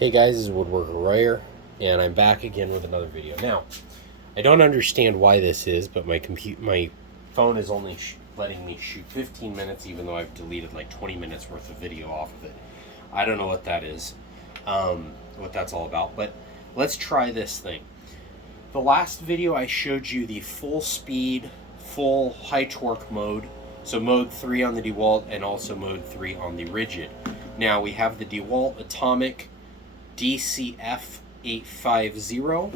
Hey guys, this is Woodworker Royer, and I'm back again with another video. Now, I don't understand why this is, but my phone is only letting me shoot 15 minutes, even though I've deleted like 20 minutes worth of video off of it. I don't know what that is, what that's all about, but let's try this thing. The last video I showed you the full speed, full high torque mode, so mode 3 on the Dewalt and also mode 3 on the Ridgid. Now we have the Dewalt Atomic DCF 850.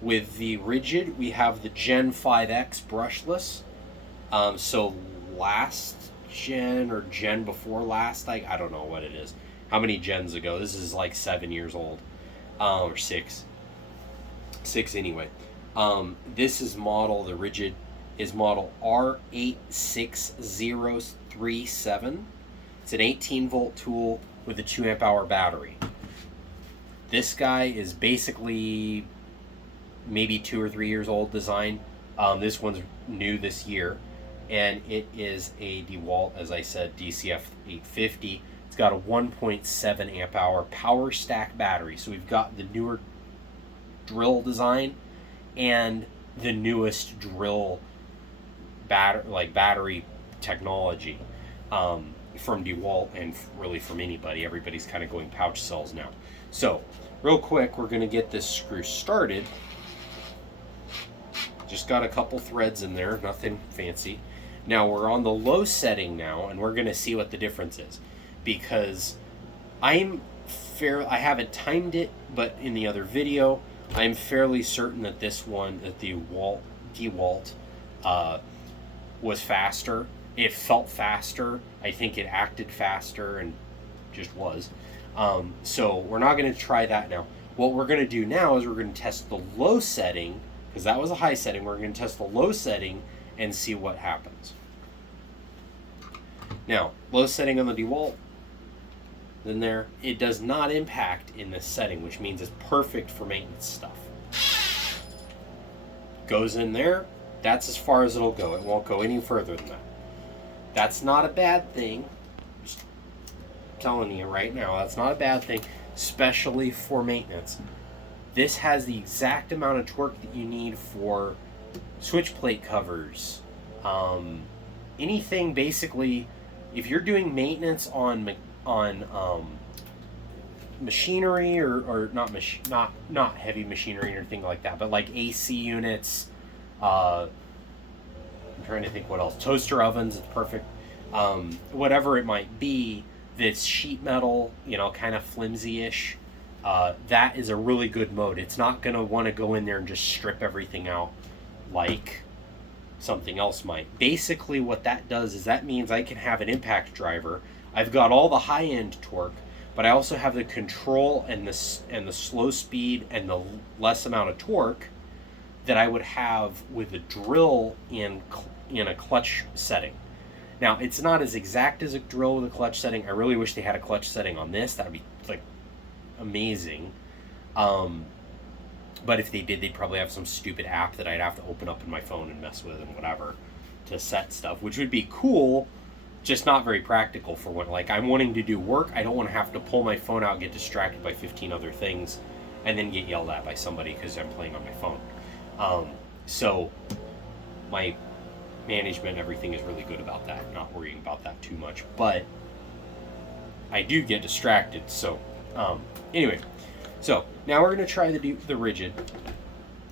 With the Ridgid, we have the gen5x brushless. So last gen or gen before last, I don't know what it is. How many gens ago? This is like 7 years old, or 6 anyway. This is model, the Ridgid is model R86037. It's an 18 volt tool with a 2 amp hour battery. This guy is basically maybe 2 or 3 years old design. This one's new this year, and it is a Dewalt, as I said, DCF 850. It's got a 1.7 amp hour power stack battery. So we've got the newer drill design and the newest drill battery technology from Dewalt, and really from anybody. Everybody's kind of going pouch cells now. So real quick, we're going to get this screw started. Just got a couple threads in there, nothing fancy. Now we're on the low setting now, and we're going to see what the difference is, because I haven't timed it, but in the other video I'm fairly certain that this one, that the Dewalt was faster. It felt faster. I think it acted faster and just was. So we're not going to try that now. What we're going to do now is we're going to test the low setting, because that was a high setting. We're going to test the low setting and see what happens. Now, low setting on the Dewalt, then there, it does not impact in this setting, which means it's perfect for maintenance stuff. Goes in there, that's as far as it'll go. It won't go any further than that. That's not a bad thing. Just telling you right now, that's not a bad thing, especially for maintenance. This has the exact amount of torque that you need for switch plate covers. Anything basically, if you're doing maintenance on machinery or not heavy machinery or anything like that, but like AC units, I'm trying to think what else. Toaster ovens, it's perfect. Whatever it might be that's sheet metal, kind of flimsy-ish, that is a really good mode. It's not going to want to go in there and just strip everything out like something else might. Basically what that does is that means I can have an impact driver. I've got all the high-end torque, but I also have the control and the slow speed and the less amount of torque that I would have with a drill in a clutch setting. Now, it's not as exact as a drill with a clutch setting. I really wish they had a clutch setting on this. That would be like amazing. But if they did, they'd probably have some stupid app that I'd have to open up in my phone and mess with and whatever to set stuff, which would be cool, just not very practical for when, like, I'm wanting to do work. I don't want to have to pull my phone out, get distracted by 15 other things, and then get yelled at by somebody because I'm playing on my phone. So my management, everything is really good about that, not worrying about that too much, but I do get distracted. So anyway, so now we're going to try the Ridgid.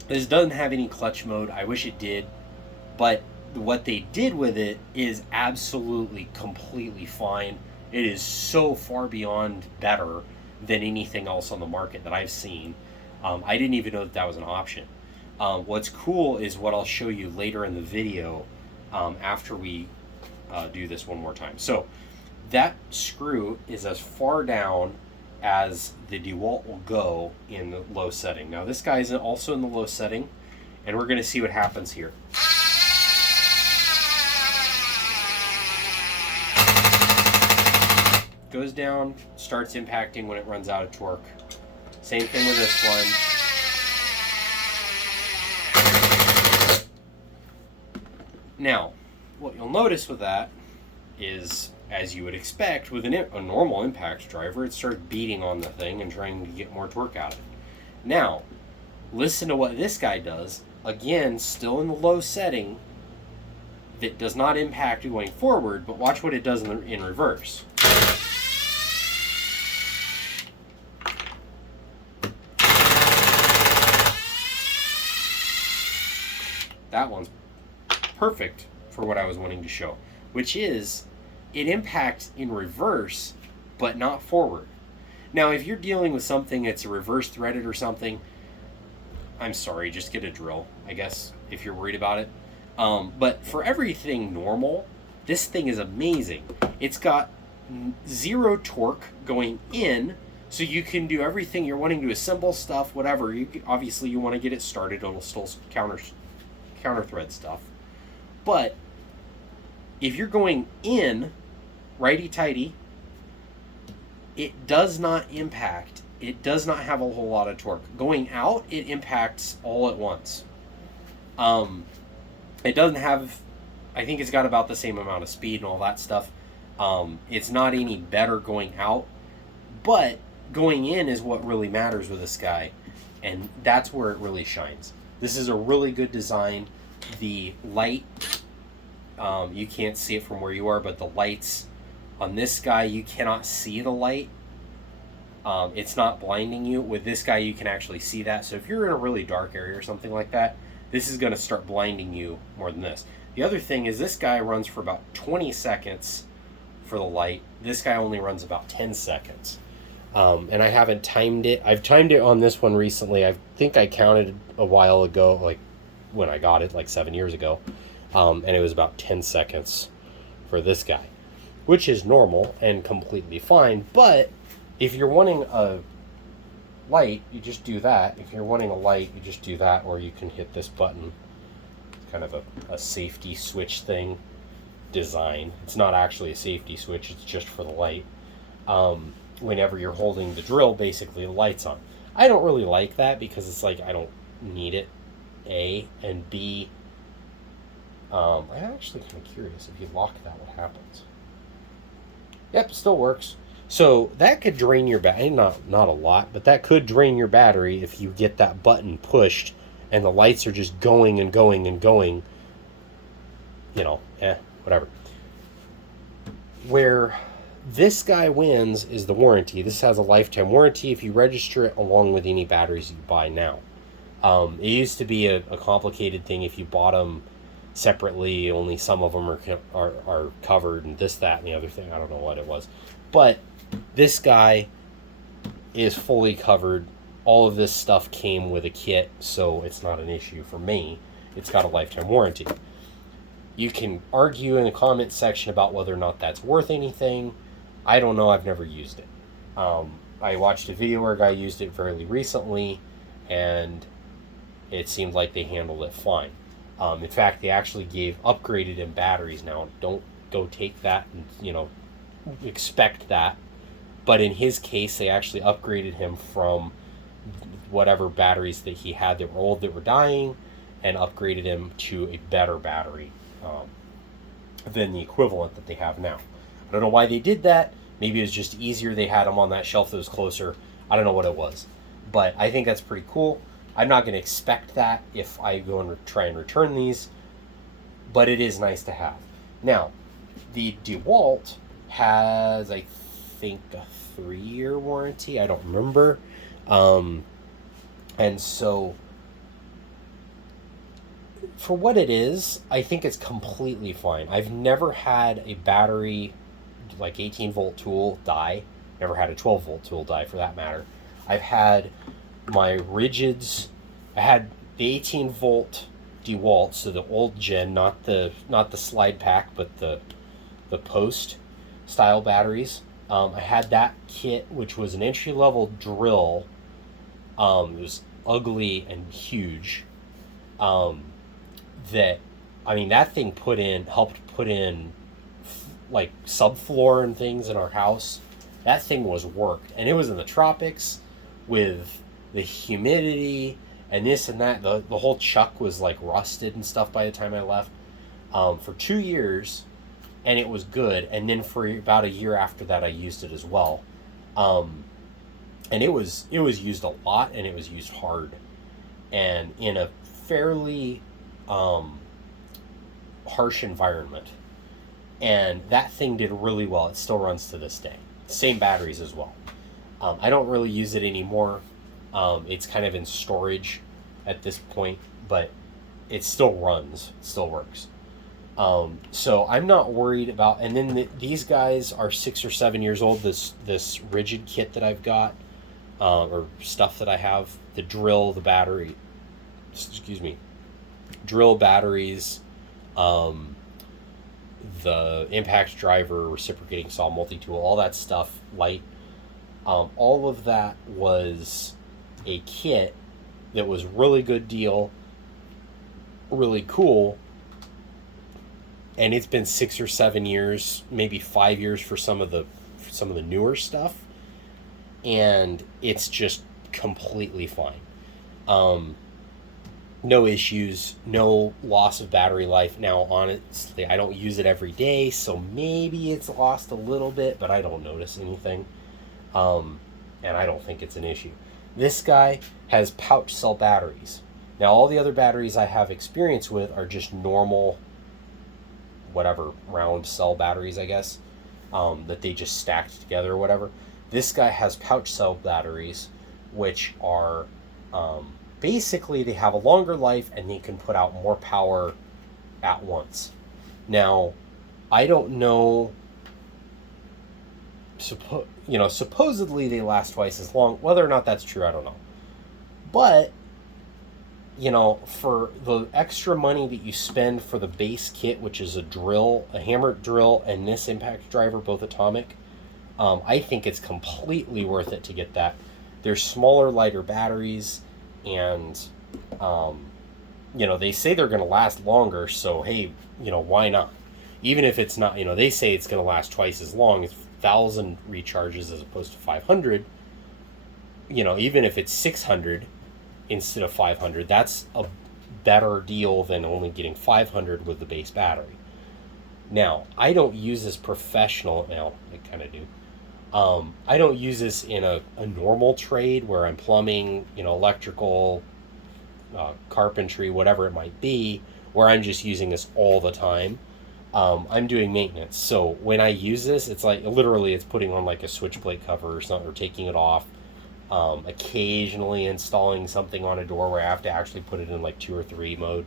This doesn't have any clutch mode. I wish it did, but what they did with it is absolutely completely fine. It is so far beyond better than anything else on the market that I've seen. I didn't even know that was an option. What's cool is what I'll show you later in the video after we do this one more time. So that screw is as far down as the Dewalt will go in the low setting. Now this guy is also in the low setting, and we're going to see what happens here. Goes down, starts impacting when it runs out of torque. Same thing with this one. Now, what you'll notice with that is as you would expect with a normal impact driver, it starts beating on the thing and trying to get more torque out of it. Now, listen to what this guy does. Again, still in the low setting, that does not impact going forward, but watch what it does in reverse. That one's perfect for what I was wanting to show, which is it impacts in reverse, but not forward. Now, if you're dealing with something that's a reverse threaded or something, I'm sorry, just get a drill, I guess, if you're worried about it. But for everything normal, this thing is amazing. It's got 0 torque going in, so you can do everything you're wanting to assemble stuff, whatever. Obviously, you want to get it started, it'll still counter thread stuff. But if you're going in, righty-tighty, it does not impact. It does not have a whole lot of torque. Going out, it impacts all at once. It doesn't have, I think it's got about the same amount of speed and all that stuff. It's not any better going out, but going in is what really matters with this guy, and that's where it really shines. This is a really good design. The light, you can't see it from where you are, but the lights on this guy, you cannot see the light. It's not blinding you. With this guy, you can actually see that. So if you're in a really dark area or something like that, this is going to start blinding you more than this. The other thing is this guy runs for about 20 seconds for the light. This guy only runs about 10 seconds. And I haven't timed it. I've timed it on this one recently. I think I counted a while ago, like when I got it, like 7 years ago. And it was about 10 seconds for this guy, which is normal and completely fine. But if you're wanting a light, you just do that. If you're wanting a light, you just do that, or you can hit this button. It's kind of a safety switch thing design. It's not actually a safety switch, it's just for the light. Whenever you're holding the drill, basically the light's on. I don't really like that because it's like I don't need it, A, and B, I'm actually kind of curious if you lock that, what happens. Yep, still works. So that could drain your battery, not a lot, but that could drain your battery if you get that button pushed and the lights are just going and going and going. You know, whatever. Where this guy wins is the warranty. This has a lifetime warranty if you register it along with any batteries you buy now. It used to be a complicated thing if you bought them separately. Only some of them are covered, and this, that, and the other thing. I don't know what it was. But this guy is fully covered. All of this stuff came with a kit, so it's not an issue for me. It's got a lifetime warranty. You can argue in the comment section about whether or not that's worth anything. I don't know. I've never used it. I watched a video where a guy used it fairly recently, and it seemed like they handled it fine. In fact, they actually upgraded him batteries now. Don't go take that and, expect that. But in his case, they actually upgraded him from whatever batteries that he had that were old, that were dying, and upgraded him to a better battery than the equivalent that they have now. I don't know why they did that. Maybe it was just easier. They had them on that shelf that was closer. I don't know what it was. But I think that's pretty cool. I'm not going to expect that if I go and try and return these. But it is nice to have. Now, the Dewalt has, I think, a 3-year warranty. I don't remember. And so, for what it is, I think it's completely fine. I've never had a battery, like 18-volt tool, die. Never had a 12-volt tool die, for that matter. I've had my Ridgids. I had the 18-volt Dewalt, so the old gen, not the slide pack, but the post style batteries. I had that kit, which was an entry-level drill. It was ugly and huge. That thing helped put in like subfloor and things in our house. That thing was worked, and it was in the tropics with the humidity and this and that. The whole chuck was like rusted and stuff by the time I left. For 2 years, and it was good. And then for about a year after that, I used it as well. And it was used a lot, and it was used hard, and in a fairly harsh environment. And that thing did really well. It still runs to this day. Same batteries as well. I don't really use it anymore. It's kind of in storage at this point, but it still runs. It still works. So I'm not worried about. And then these guys are 6 or 7 years old. This Ridgid kit that I've got, or stuff that I have, the drill, the battery, drill, batteries, the impact driver, reciprocating saw, multi-tool, all that stuff, light, all of that was a kit that was really good deal, really cool, and it's been 6 or 7 years, maybe 5 years for some of the newer stuff, and it's just completely fine. No issues, no loss of battery life. Now, honestly, I don't use it every day, so maybe it's lost a little bit, but I don't notice anything. And I don't think it's an issue. This guy has pouch cell batteries. Now, all the other batteries I have experience with are just normal, whatever, round cell batteries, I guess, that they just stacked together or whatever. This guy has pouch cell batteries, which are... basically, they have a longer life, and they can put out more power at once. Now, I don't know. Supposedly they last twice as long. Whether or not that's true, I don't know. But, for the extra money that you spend for the base kit, which is a drill, a hammered drill, and this impact driver, both atomic, I think it's completely worth it to get that. They're smaller, lighter batteries. And, they say they're going to last longer, so, hey, why not? Even if it's not, they say it's going to last twice as long. It's 1,000 recharges as opposed to 500. Even if it's 600 instead of 500, that's a better deal than only getting 500 with the base battery. Now, I don't use this professional. Now, I kind of do. I don't use this in a normal trade where I'm plumbing, electrical, carpentry, whatever it might be, where I'm just using this all the time. I'm doing maintenance. So when I use this, it's like literally it's putting on like a switch plate cover or something, or taking it off. Occasionally installing something on a door where I have to actually put it in like 2 or 3 mode.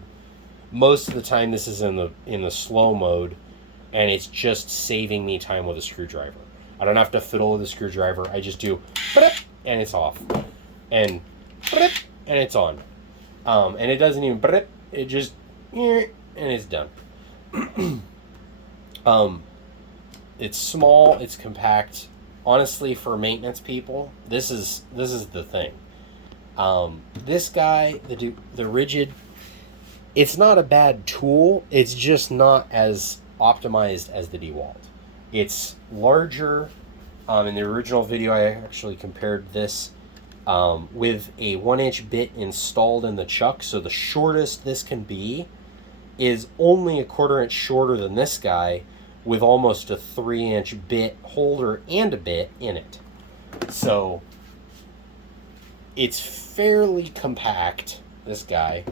Most of the time this is in the slow mode, and it's just saving me time with a screwdriver. I don't have to fiddle with a screwdriver. I just do, and it's off, and it's on, and it doesn't even, it just, and it's done. It's small, it's compact. Honestly, for maintenance people, this is the thing. This guy, the Ridgid, it's not a bad tool. It's just not as optimized as the Dewalt. It's larger. In the original video, I actually compared this with a 1-inch bit installed in the chuck. So the shortest this can be is only a 1/4 inch shorter than this guy, with almost a 3-inch bit holder and a bit in it. So it's fairly compact, this guy.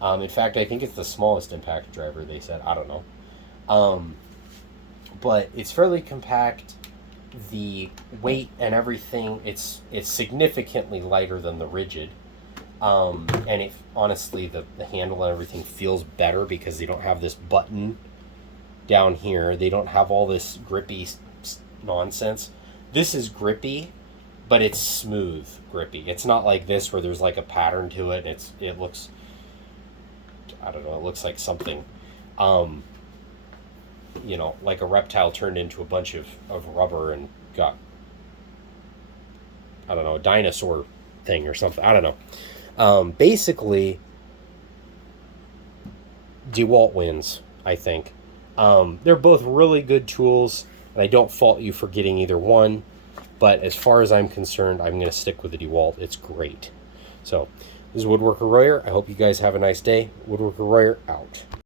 In fact, I think it's the smallest impact driver, they said. I don't know. But it's fairly compact. The weight and everything, it's significantly lighter than the Ridgid. And it honestly, the handle and everything feels better because they don't have this button down here. They don't have all this grippy nonsense. This is grippy, but it's smooth grippy. It's not like this where there's like a pattern to it. It looks, I don't know, it looks like something, like a reptile turned into a bunch of rubber and got, I don't know, a dinosaur thing or something. I don't know. Basically, Dewalt wins, I think. They're both really good tools, and I don't fault you for getting either one. But as far as I'm concerned, I'm going to stick with the Dewalt. It's great. So, this is Woodworker Royer. I hope you guys have a nice day. Woodworker Royer out.